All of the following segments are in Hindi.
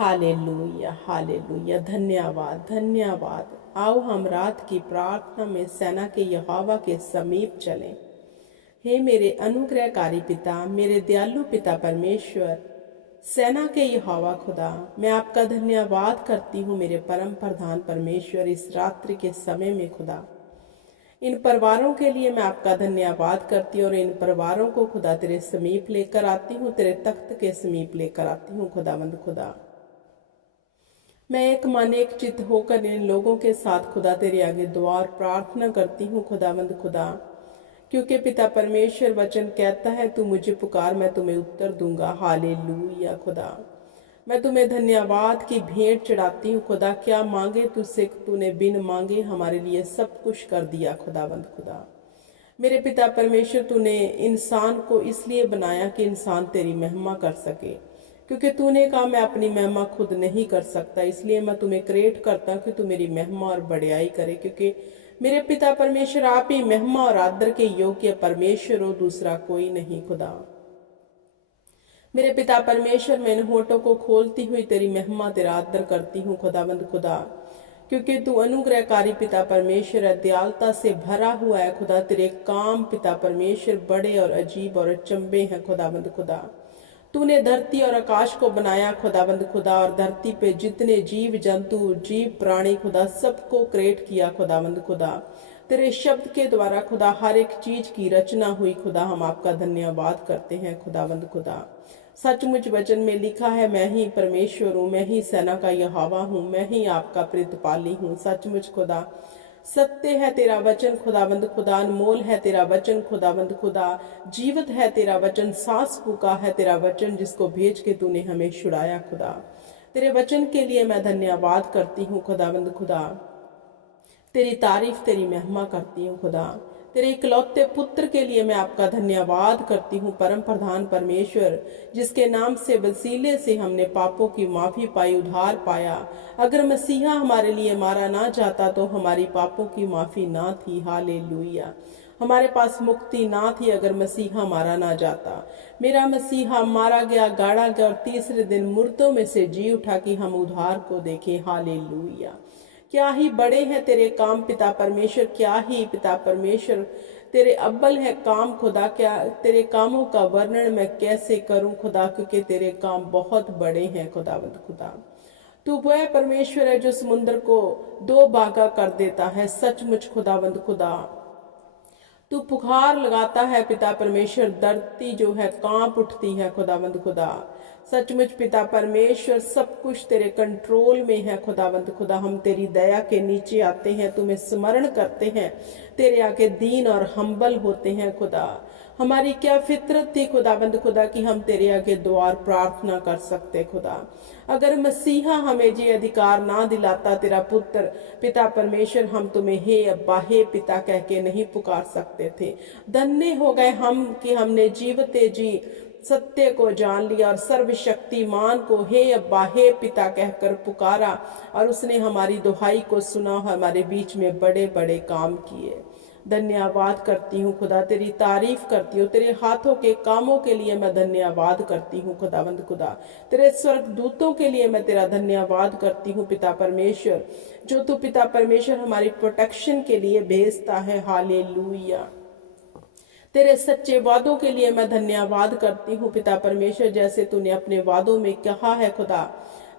Hallelujah hallelujah. धन्यवाद धन्यवाद। आओ हम रात की प्रार्थना में सेना के यहोवा के समीप चलें। हे मेरे अनुग्रहकारी पिता, मेरे दयालु पिता परमेश्वर, सेना के यहोवा खुदा, मैं आपका धन्यवाद करती हूँ मेरे परम प्रधान परमेश्वर। इस रात्रि के समय में खुदा, इन परिवारों के लिए मैं आपका धन्यवाद करती हूँ और इन परिवारों को खुदा तेरे समीप लेकर आती हूँ, तेरे तख्त के समीप लेकर आती हूँ खुदावंद खुदा। मैं एक मन एक चित्त होकर इन लोगों के साथ खुदा तेरे आगे दुआ और प्रार्थना करती हूँ खुदावंद खुदा, क्योंकि पिता परमेश्वर वचन कहता है, तू मुझे पुकार मैं तुम्हें उत्तर दूंगा। हालेलुया खुदा, मैं तुम्हें धन्यवाद की भेंट चढ़ाती हूँ खुदा। क्या मांगे तुझसे, तूने बिन मांगे हमारे लिए सब कुछ कर दिया खुदावंद खुदा। मेरे पिता परमेश्वर, तूने इंसान को इसलिए बनाया कि इंसान तेरी महिमा कर सके, क्योंकि तूने कहा मैं अपनी महिमा खुद नहीं कर सकता, इसलिए मैं तुम्हें क्रिएट करता हूँ कि तू मेरी महिमा और बड़ाई करे, क्योंकि मेरे पिता परमेश्वर आप ही महिमा और आदर के योग्य परमेश्वर हो, दूसरा कोई नहीं खुदा। मेरे पिता परमेश्वर, मैं इन होठों को खोलती हुई तेरी महिमा तेरा आदर करती हूँ खुदावंद खुदा, क्योंकि तू अनुग्रहकारी पिता परमेश्वर है, दयालुता से भरा हुआ है खुदा। तेरे काम पिता परमेश्वर बड़े और अजीब और अचंभे हैं खुदावंद खुदा। तूने धरती और आकाश को बनाया खुदावंद खुदा, और धरती पे जितने जीव जंतु जीव प्राणी खुदा सबको क्रिएट किया खुदावंद खुदा। तेरे शब्द के द्वारा खुदा हर एक चीज की रचना हुई खुदा। हम आपका धन्यवाद करते हैं खुदावंद खुदा। सचमुच वचन में लिखा है, मैं ही परमेश्वर हूँ, मैं ही सेना का यहोवा हूँ, मैं ही आपका प्रतिपाली हूँ। सचमुच खुदा सत्य है तेरा वचन खुदावंद खुदा, अनमोल है तेरा वचन खुदावंद खुदा, जीवित है तेरा वचन, सांस फूका है तेरा वचन, जिसको भेज के तूने हमें छुड़ाया खुदा। तेरे वचन के लिए मैं धन्यवाद करती हूँ खुदावंद खुदा। तेरी तारीफ तेरी महिमा करती हूँ खुदा। तेरे इकलौते पुत्र के लिए मैं आपका धन्यवाद करती हूँ परम प्रधान परमेश्वर, जिसके नाम से वसीले से हमने पापों की माफी पाई, उद्धार पाया। अगर मसीहा हमारे लिए मारा ना जाता तो हमारी पापों की माफी ना थी। हालेलुया। हमारे पास मुक्ति ना थी अगर मसीहा मारा ना जाता। मेरा मसीहा मारा गया, गाड़ा गया और तीसरे दिन मुर्दों में से जी उठा कि हम उद्धार को देखें। हालेलुया। क्या ही बड़े हैं तेरे काम पिता परमेश्वर, क्या ही पिता परमेश्वर तेरे अव्वल है काम खुदा। क्या तेरे कामों का वर्णन मैं कैसे करूं खुदा, क्योंकि तेरे काम बहुत बड़े हैं खुदावंद खुदा। तू वह परमेश्वर है जो समुद्र को दो भागा कर देता है। सचमुच खुदावंद खुदा, तू पुकार लगाता है पिता परमेश्वर, धरती जो है कांप उठती है खुदावंद खुदा। सचमुच पिता परमेश्वर, सब कुछ तेरे कंट्रोल में है खुदावंद खुदा। हम तेरी दया के नीचे आते हैं, तुम्हें स्मरण करते हैं, तेरे आगे दीन और हम्बल होते हैं खुदा। हमारी क्या फितरत थी खुदावंद खुदा कि हम तेरे आगे दुआर प्रार्थना कर सकते खुदा। अगर मसीहा हमें ये अधिकार ना दिलाता, तेरा पुत्र पिता परमेश्वर, हम तुम्हें हे अब्बा हे पिता कह के नहीं पुकार सकते थे। धन्य हो गए हम कि हमने जीवते जी सत्य को जान लिया और सर्वशक्तिमान को हे अब्बा हे पिता कहकर पुकारा, और उसने हमारी दुहाई को सुना, हमारे बीच में बड़े बड़े काम किए। धन्यवाद करती हूँ खुदा, तेरी तारीफ करती हूँ। तेरे हाथों के कामों के लिए मैं धन्यवाद करती हूँ खुदावंद खुदा। तेरे स्वर्ग दूतों के लिए मैं तेरा धन्यवाद करती हूँ पिता परमेश्वर, जो तू पिता परमेश्वर हमारी प्रोटेक्शन के लिए भेजता है। हालेलुया। तेरे सच्चे वादों के लिए मैं धन्यवाद करती हूँ पिता परमेश्वर, जैसे तूने अपने वादों में कहा है खुदा।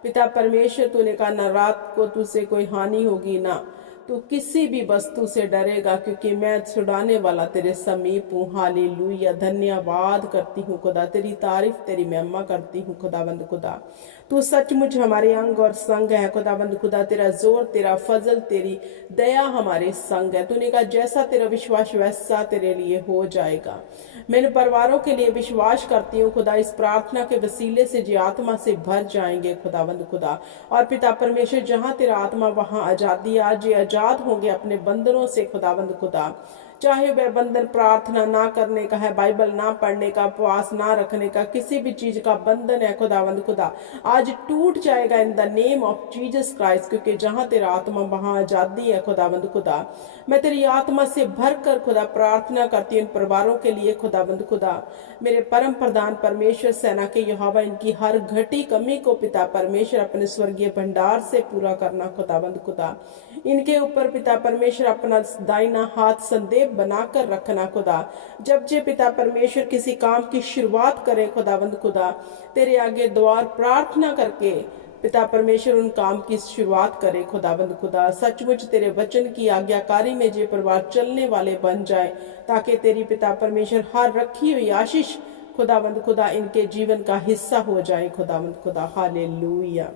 पिता परमेश्वर, तूने कहा ना रात को तुझसे कोई हानि होगी, ना तू किसी भी वस्तु से डरेगा, क्योंकि मैं छुड़ाने वाला तेरे समीप हूँ। हालेलुया। धन्यवाद करती हूँ खुदा, तेरी तारीफ तेरी महिमा करती हूँ खुदावंद खुदा। तू सचमुच हमारे अंग और संग है खुदावंद खुदा। तेरा जोर तेरा फजल तेरी दया हमारे संग है। तूने कहा जैसा तेरा विश्वास वैसा तेरे लिए हो जाएगा। मेरे परिवारों के लिए विश्वास करती हूँ खुदा, इस प्रार्थना के वसीले से जो आत्मा से भर जाएंगे खुदावंद खुदा। और पिता परमेश्वर, जहाँ तेरा आत्मा वहाँ आजादी, आज ये आजाद होंगे अपने बंधनों से खुदावंद खुदा। चाहे वह बंधन प्रार्थना ना करने का है, बाइबल ना पढ़ने का, उपवास ना रखने का, किसी भी चीज का बंधन है खुदावंद खुदा, आज टूट जाएगा in the name of Jesus Christ, क्योंकि जहां तेरा आत्मा वहां आजादी है खुदावंद खुदा। मैं तेरी आत्मा से भरकर खुदा प्रार्थना करती हूँ इन परिवारों के लिए खुदावंद खुदा। मेरे परम प्रधान परमेश्वर सेना के यहोवा इनकी हर घटी कमी को पिता परमेश्वर अपने स्वर्गीय भंडार से पूरा करना खुदावंद खुदा। इनके ऊपर पिता परमेश्वर अपना दाहिना हाथ संदेह बनाकर रखना खुदा। जब जे पिता परमेश्वर किसी काम की शुरुआत करे खुदावंद खुदा, तेरे आगे द्वार प्रार्थना करके पिता परमेश्वर उन काम की शुरुआत करे खुदावंद खुदा। सचमुच तेरे वचन की आज्ञाकारी में जे परिवार चलने वाले बन जाए, ताकि तेरी पिता परमेश्वर हर रखी हुई आशीष खुदावंद खुदा इनके जीवन का हिस्सा हो जाए खुदावंद खुदा। हालेलुया।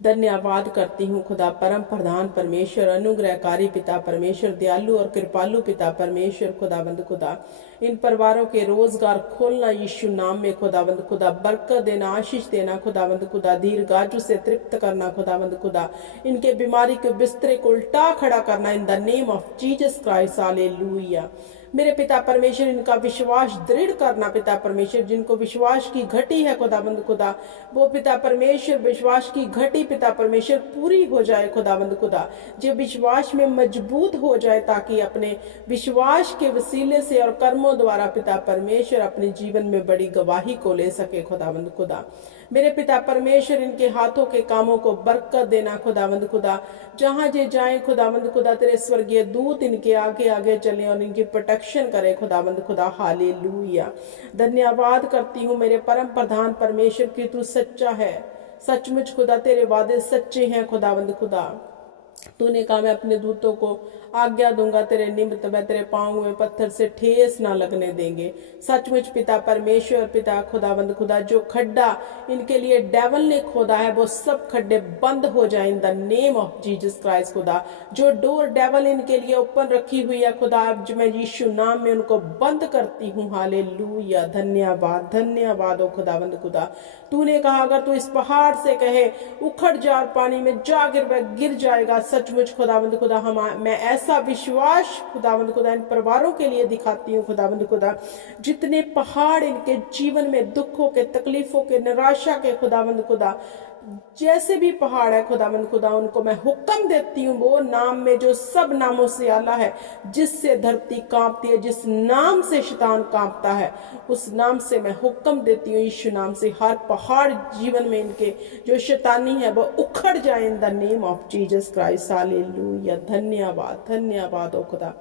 धन्यवाद करती हूँ खुदा परम प्रधान परमेश्वर, अनुग्रहकारी पिता परमेश्वर, दयालु और कृपालु पिता परमेश्वर खुदावंद खुदा। इन परिवारों के रोजगार खोलना यीशु नाम में खुदावंद खुदा। बरकत देना, आशीष देना खुदावंद खुदा। दीर्घायु से तृप्त करना खुदावंद खुदा। इनके बीमारी के बिस्तरे को उल्टा खड़ा करना in the name of Jesus Christ. Hallelujah. मेरे पिता परमेश्वर इनका विश्वास दृढ़ करना पिता परमेश्वर। जिनको विश्वास की घटी है खुदावंद खुदा, वो पिता परमेश्वर विश्वास की घटी पिता परमेश्वर पूरी हो जाए खुदावंद खुदा। जो विश्वास में मजबूत हो जाए, ताकि अपने विश्वास के वसीले से और कर्मों द्वारा पिता परमेश्वर अपने जीवन में बड़ी गवाही को ले सके खुदावंद खुदा। मेरे पिता परमेश्वर इनके हाथों के कामों को बरकत देना खुदावंद खुदा। जहां जे जाए खुदावंद खुदा, तेरे स्वर्गीय दूत इनके आगे आगे चले और इनकी प्रोटेक्शन करे खुदावंद खुदा। हालेलुया। धन्यवाद करती हूँ मेरे परम प्रधान परमेश्वर की तू सच्चा है। सचमुच खुदा तेरे वादे सच्चे हैं खुदावंद खुदा। तूने कहा मैं अपने दूतों को आज्ञा दूंगा, तेरे निमित्त मैं तेरे पांव में पत्थर से ठेस ना लगने देंगे। सचमुच पिता परमेश्वर पिता खुदावंद खुदा, जो खड्डा इनके लिए डेवल ने खोदा है, वो सब खड्डे बंद हो जाए in the name of Jesus Christ खुदा। जो डोर डेवल इनके लिए ओपन रखी हुई है खुदा, अब मैं यीशु नाम में उनको बंद करती हूँ। हालेलुया। धन्यवाद धन्यवाद ओ खुदावंद खुदा। तूने कहा अगर तू इस पहाड़ से कहे उखड़ जा और पानी में जा गिर जाएगा। सचमुच खुदावंद खुदा, मैं ऐसा विश्वास खुदावंद खुदा इन परिवारों के लिए दिखाती हूँ खुदावंद खुदा। जितने पहाड़ इनके जीवन में दुखों के, तकलीफों के, निराशा के खुदावंद खुदा, जैसे भी पहाड़ है खुदावंद खुदा, उनको मैं हुक्म देती हूँ वो नाम में जो सब नामों से आला है, जिससे धरती कांपती है, जिस नाम से शैतान कांपता है, उस नाम से मैं हुक्म देती हूँ यीशु नाम से हर पहाड़ जीवन में इनके जो शैतानी है वो उखड़ जाए in the name of Jesus Christ. Hallelujah. धन्यवाद धन्यवाद ओ खुदा।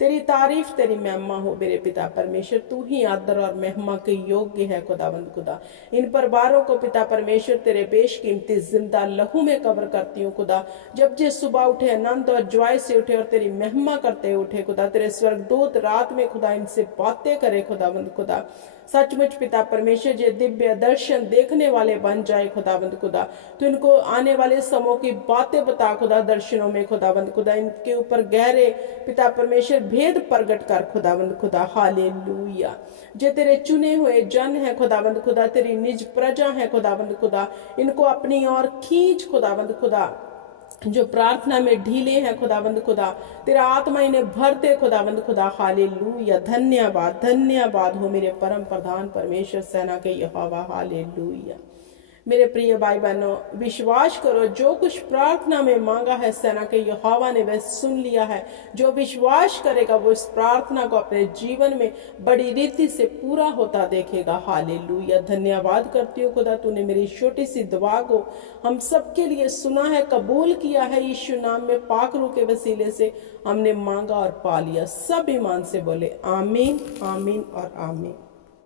तेरी तारीफ तेरी महिमा हो मेरे पिता परमेश्वर। तू ही आदर और महिमा के योग्य है खुदावंद खुदा। इन परिवारों को पिता परमेश्वर तेरे बेशकीमती जिंदा लहू में कवर करती हूँ खुदा। जब जे सुबह उठे आनंद और जॉय से उठे और तेरी महिमा करते उठे खुदा। तेरे स्वर्गदूत रात में खुदा इनसे बातें करे खुदावंद खुदा। सचमुच पिता परमेश्वर जे दिव्य दर्शन देखने वाले बन जाए खुदावंद खुदा। तो इनको आने वाले समयों की बातें बता खुदा दर्शनों में खुदावंद खुदा। इनके ऊपर गहरे पिता परमेश्वर भेद प्रगट कर खुदावंद खुदा। हालेलुया। जे तेरे चुने हुए जन है खुदावंद खुदा, तेरी निज प्रजा है खुदावंद खुदा, इनको अपनी ओर खींच खुदावंद खुदा। जो प्रार्थना में ढीले हैं खुदावंद खुदा, तेरा आत्मा इन्हें भरते खुदावंद खुदा। हालेलुया। धन्यवाद धन्यवाद हो मेरे परम प्रधान परमेश्वर सेना के यहोवा। हालेलुया। मेरे प्रिय भाई बहनों, विश्वास करो जो कुछ प्रार्थना में मांगा है सेना के यहोवा ने वह सुन लिया है। जो विश्वास करेगा वो इस प्रार्थना को अपने जीवन में बड़ी रीति से पूरा होता देखेगा। हालेलुया। धन्यवाद करती हूँ खुदा, तूने मेरी छोटी सी दुआ को हम सबके लिए सुना है, कबूल किया है। यीशु नाम में पाक रूह के वसीले से हमने मांगा और पा लिया। सब ईमान से बोले आमीन आमीन और आमीन।